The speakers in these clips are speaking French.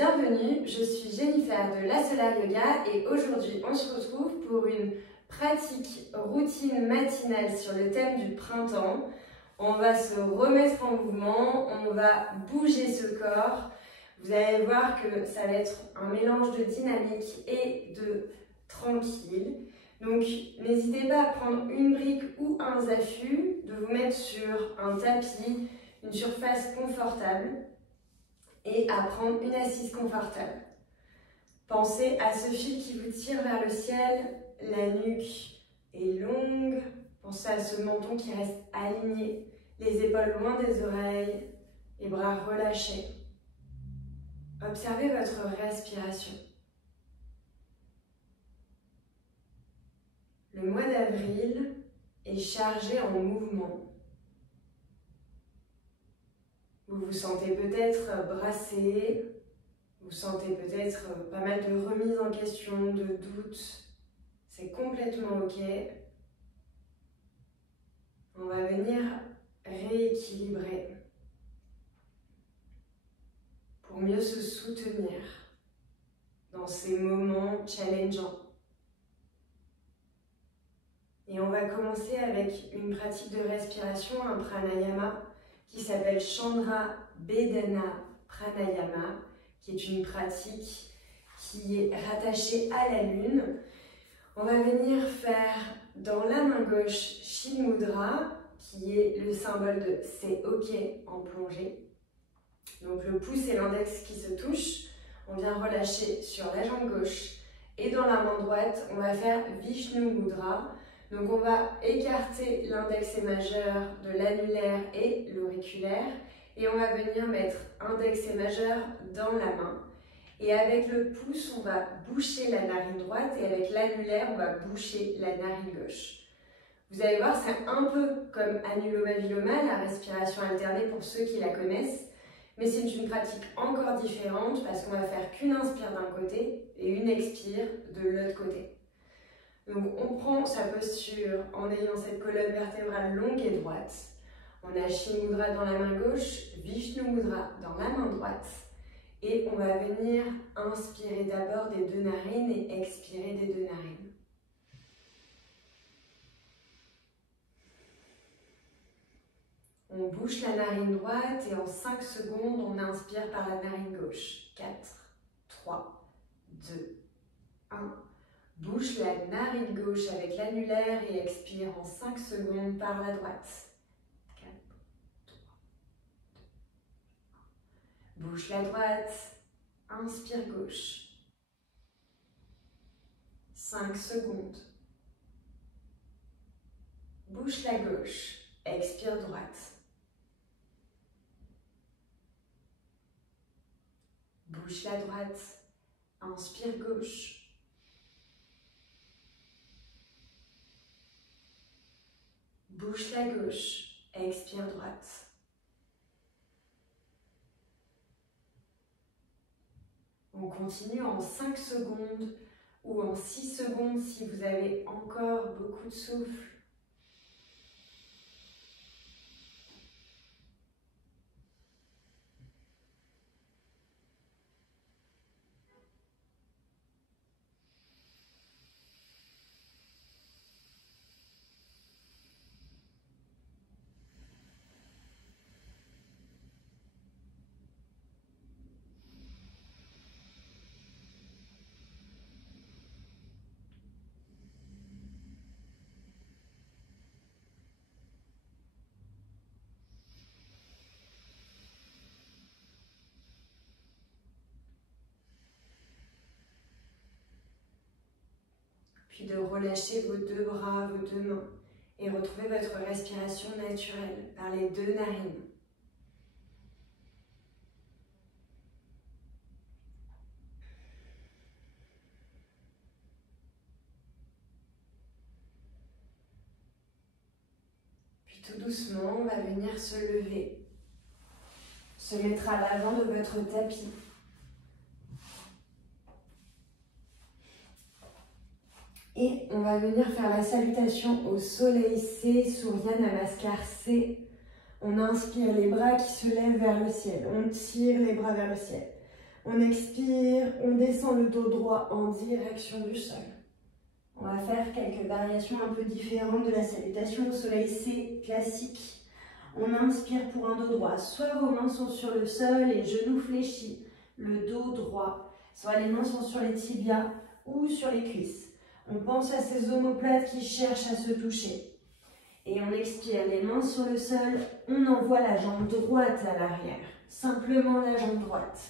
bienvenue, je suis Jennifer de La Solar Yoga et aujourd'hui on se retrouve pour une pratique routine matinale sur le thème du printemps. On va se remettre en mouvement, on va bouger ce corps. Vous allez voir que ça va être un mélange de dynamique et de tranquille. Donc n'hésitez pas à prendre une brique ou un zafu, de vous mettre sur un tapis, une surface confortable et à prendre une assise confortable. Pensez à ce fil qui vous tire vers le ciel, la nuque est longue, pensez à ce menton qui reste aligné, les épaules loin des oreilles, les bras relâchés. Observez votre respiration. Le mois d'avril est chargé en mouvement. Vous vous sentez peut-être brassé, vous sentez peut-être pas mal de remises en question, de doutes. C'est complètement ok. On va venir rééquilibrer pour mieux se soutenir dans ces moments challengeants. Et on va commencer avec une pratique de respiration, un pranayama qui s'appelle Chandra Bedana Pranayama, qui est une pratique qui est rattachée à la lune. On va venir faire dans la main gauche Shin Mudra, qui est le symbole de c'est ok en plongée. Donc le pouce et l'index qui se touchent, on vient relâcher sur la jambe gauche. Et dans la main droite, on va faire Vishnu Mudra. Donc on va écarter l'index et majeur de l'annulaire et l'auriculaire et on va venir mettre index et majeur dans la main. Et avec le pouce, on va boucher la narine droite et avec l'annulaire, on va boucher la narine gauche. Vous allez voir, c'est un peu comme Anuloma Viloma, la respiration alternée pour ceux qui la connaissent. Mais c'est une pratique encore différente parce qu'on va faire qu'une inspire d'un côté et une expire de l'autre côté. Donc on prend sa posture en ayant cette colonne vertébrale longue et droite. On a Shin Mudra dans la main gauche, Vishnu Mudra dans la main droite. Et on va venir inspirer d'abord des deux narines et expirer des deux narines. On bouche la narine droite et en 5 secondes, on inspire par la narine gauche. 4, 3, 2, 1. Bouche la narine gauche avec l'annulaire et expire en 5 secondes par la droite. 4, 3, 2, 1. Bouche la droite, inspire gauche. 5 secondes. Bouche la gauche, expire droite. Bouche la droite, inspire gauche. Bouche la gauche, expire droite. On continue en 5 secondes ou en 6 secondes si vous avez encore beaucoup de souffle. Puis de relâcher vos deux bras, vos deux mains et retrouver votre respiration naturelle par les deux narines. Puis tout doucement, on va venir se lever, se mettre à l'avant de votre tapis. Et on va venir faire la salutation au soleil C, Surya Namaskar C. On inspire les bras qui se lèvent vers le ciel. On tire les bras vers le ciel. On expire, on descend le dos droit en direction du sol. On va faire quelques variations un peu différentes de la salutation au soleil, c'est classique. On inspire pour un dos droit, soit vos mains sont sur le sol, les genoux fléchis, le dos droit, soit les mains sont sur les tibias ou sur les cuisses. On pense à ces omoplates qui cherchent à se toucher. Et on expire, les mains sur le sol, on envoie la jambe droite à l'arrière, simplement la jambe droite.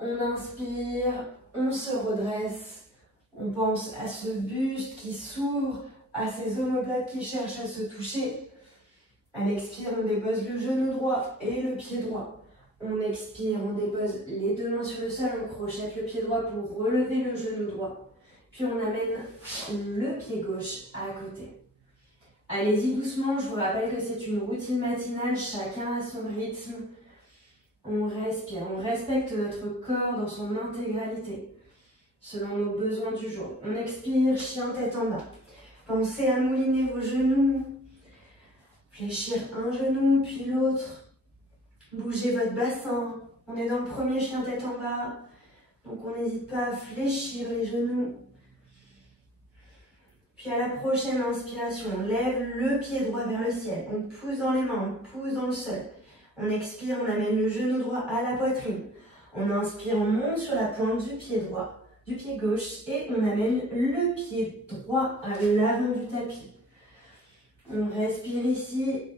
On inspire, on se redresse, on pense à ce buste qui s'ouvre, à ces omoplates qui cherchent à se toucher. À l'expire, on dépose le genou droit et le pied droit. On expire, on dépose les deux mains sur le sol, on crochette le pied droit pour relever le genou droit. Puis on amène le pied gauche à côté. Allez-y doucement, je vous rappelle que c'est une routine matinale, chacun a son rythme. On respire, on respecte notre corps dans son intégralité, selon nos besoins du jour. On expire, chien tête en bas. Pensez à mouliner vos genoux, fléchir un genou puis l'autre. Bougez votre bassin. On est dans le premier chien tête en bas, donc on n'hésite pas à fléchir les genoux. Puis à la prochaine inspiration, on lève le pied droit vers le ciel. On pousse dans les mains, on pousse dans le sol. On expire, on amène le genou droit à la poitrine. On inspire, on monte sur la pointe du pied droit, du pied gauche et on amène le pied droit à l'avant du tapis. On respire ici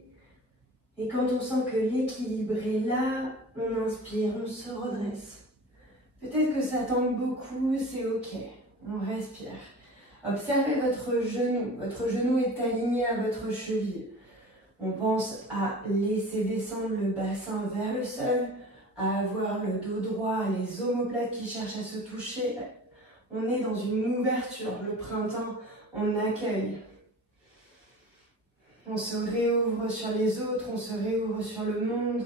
et quand on sent que l'équilibre est là, on inspire, on se redresse. Peut-être que ça tangue beaucoup, c'est ok. On respire. Observez votre genou. Votre genou est aligné à votre cheville. On pense à laisser descendre le bassin vers le sol, à avoir le dos droit, les omoplates qui cherchent à se toucher. On est dans une ouverture. Le printemps, on accueille. On se réouvre sur les autres, on se réouvre sur le monde.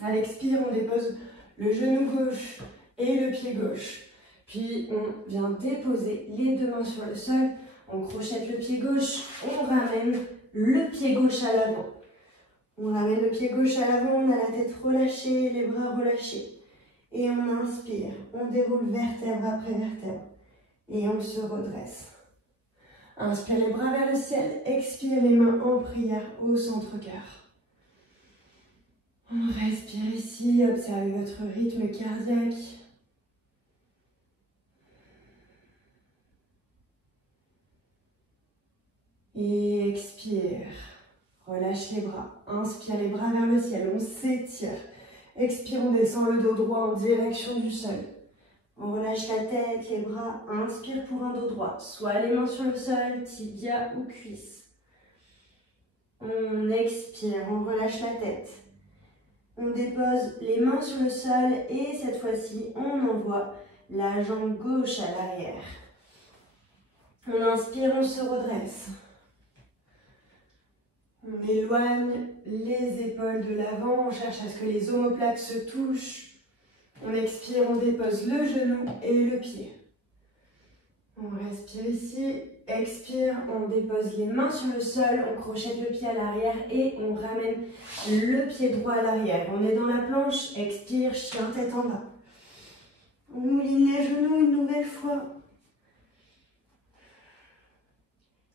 À l'expire, on dépose le genou gauche et le pied gauche. Puis on vient déposer les deux mains sur le sol, on crochette le pied gauche, on ramène le pied gauche à l'avant. On ramène le pied gauche à l'avant, on a la tête relâchée, les bras relâchés. Et on inspire, on déroule vertèbre après vertèbre. Et on se redresse. Inspire les bras vers le ciel, expire les mains en prière au centre-cœur. On respire ici, observez votre rythme cardiaque. Et expire, relâche les bras, inspire les bras vers le ciel, on s'étire. Expire, on descend le dos droit en direction du sol. On relâche la tête, les bras, inspire pour un dos droit, soit les mains sur le sol, tibia ou cuisse. On expire, on relâche la tête. On dépose les mains sur le sol et cette fois-ci, on envoie la jambe gauche à l'arrière. On inspire, on se redresse. On éloigne les épaules de l'avant, on cherche à ce que les omoplates se touchent. On expire, on dépose le genou et le pied. On respire ici, expire, on dépose les mains sur le sol, on crochette le pied à l'arrière et on ramène le pied droit à l'arrière. On est dans la planche, expire, chien tête en bas. On mouline les genoux une nouvelle fois.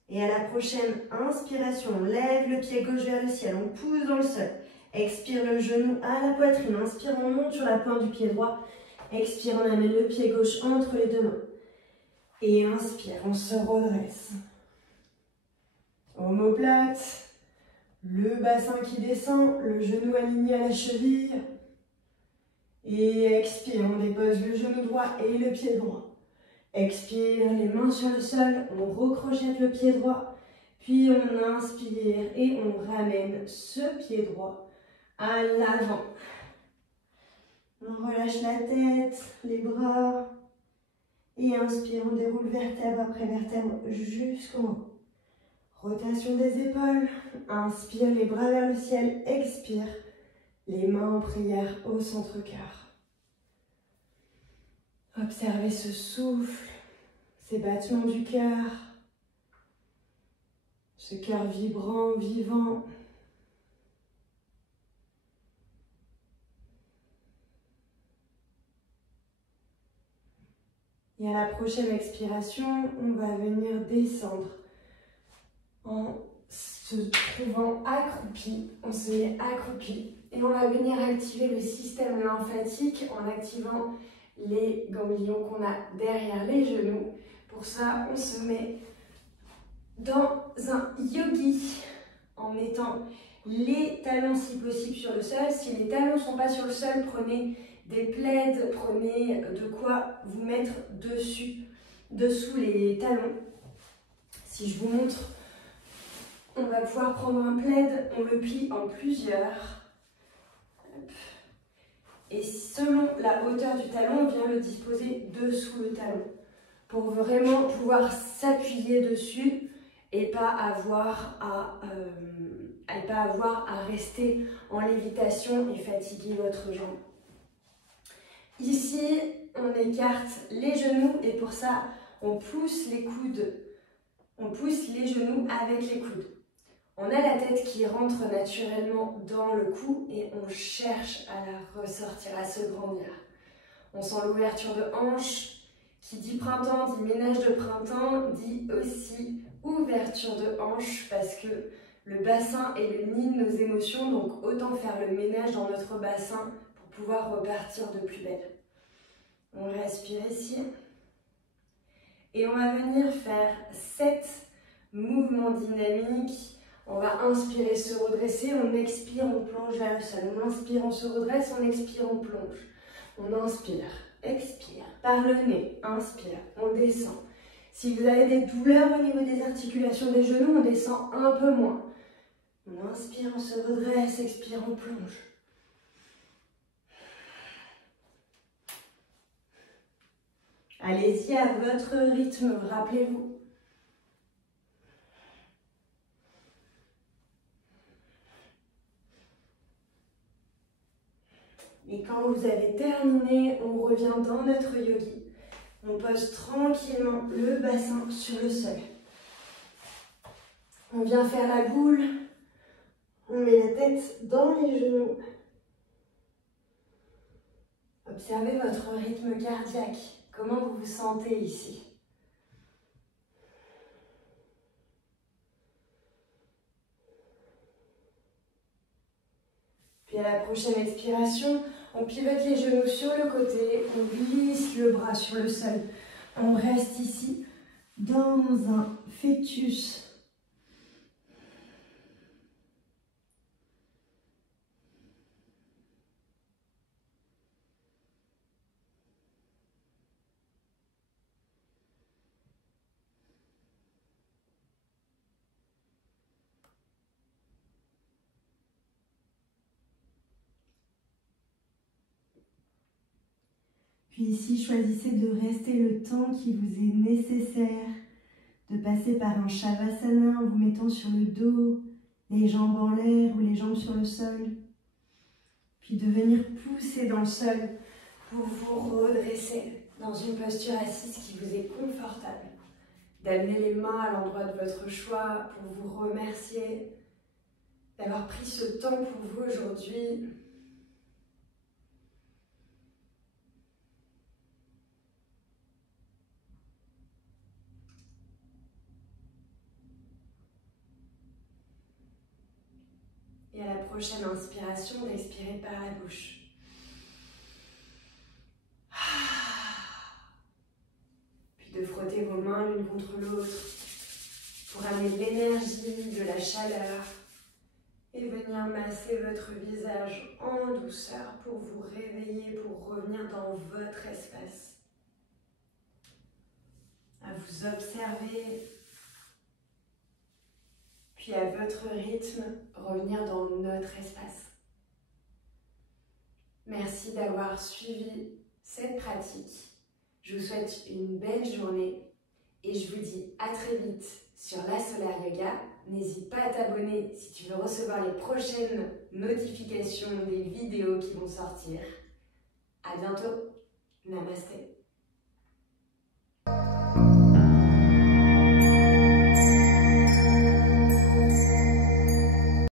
Et à la prochaine inspiration, on lève le pied gauche vers le ciel, on pousse dans le sol. Expire le genou à la poitrine, inspire, on monte sur la pointe du pied droit. Expire, on amène le pied gauche entre les deux mains. Et inspire, on se redresse. Omoplate, le bassin qui descend, le genou aligné à la cheville. Et expire, on dépose le genou droit et le pied droit. Expire, les mains sur le sol, on recrochette le pied droit, puis on inspire et on ramène ce pied droit à l'avant. On relâche la tête, les bras, et inspire, on déroule vertèbre après vertèbre jusqu'en haut. Rotation des épaules, inspire, les bras vers le ciel, expire, les mains en prière au centre-cœur. Observez ce souffle, ces battements du cœur, ce cœur vibrant, vivant. Et à la prochaine expiration, on va venir descendre en se trouvant accroupi. On se met accroupi et on va venir activer le système lymphatique en activant les ganglions qu'on a derrière les genoux. Pour ça, on se met dans un yogi en mettant les talons si possible sur le sol. Si les talons ne sont pas sur le sol, prenez des plaids, prenez de quoi vous mettre dessous les talons. Si je vous montre, on va pouvoir prendre un plaid, on le plie en plusieurs. Et selon la hauteur du talon, on vient le disposer dessous le talon pour vraiment pouvoir s'appuyer dessus et pas avoir à rester en lévitation et fatiguer votre jambe. Ici, on écarte les genoux et pour ça, on pousse les coudes. On pousse les genoux avec les coudes. On a la tête qui rentre naturellement dans le cou et on cherche à la ressortir, à se grandir. On sent l'ouverture de hanche. Qui dit printemps, dit ménage de printemps, dit aussi ouverture de hanche parce que le bassin est le nid de nos émotions, donc autant faire le ménage dans notre bassin pour pouvoir repartir de plus belle. On respire ici. Et on va venir faire 7 mouvements dynamiques. On va inspirer, se redresser, on expire, on plonge vers le sol. On inspire, on se redresse, on expire, on plonge. On inspire, expire, par le nez, inspire, on descend. Si vous avez des douleurs au niveau des articulations des genoux, on descend un peu moins. On inspire, on se redresse, expire, on plonge. Allez-y à votre rythme, rappelez-vous. Et quand vous avez terminé, on revient dans notre yogi. On pose tranquillement le bassin sur le sol. On vient faire la boule. On met la tête dans les genoux. Observez votre rythme cardiaque. Comment vous vous sentez ici? Puis à la prochaine expiration, on pivote les genoux sur le côté, on glisse le bras sur le sol. On reste ici dans un fœtus. Puis ici, choisissez de rester le temps qui vous est nécessaire, de passer par un Shavasana en vous mettant sur le dos, les jambes en l'air ou les jambes sur le sol. Puis de venir pousser dans le sol pour vous redresser dans une posture assise qui vous est confortable. D'amener les mains à l'endroit de votre choix pour vous remercier d'avoir pris ce temps pour vous aujourd'hui. Et à la prochaine inspiration, d'expirer par la bouche. Puis de frotter vos mains l'une contre l'autre pour amener de l'énergie, de la chaleur et venir masser votre visage en douceur pour vous réveiller, pour revenir dans votre espace. À vous observer. Puis à votre rythme, revenir dans notre espace. Merci d'avoir suivi cette pratique. Je vous souhaite une belle journée et je vous dis à très vite sur la Solar Yoga. N'hésite pas à t'abonner si tu veux recevoir les prochaines notifications des vidéos qui vont sortir. À bientôt. Namasté.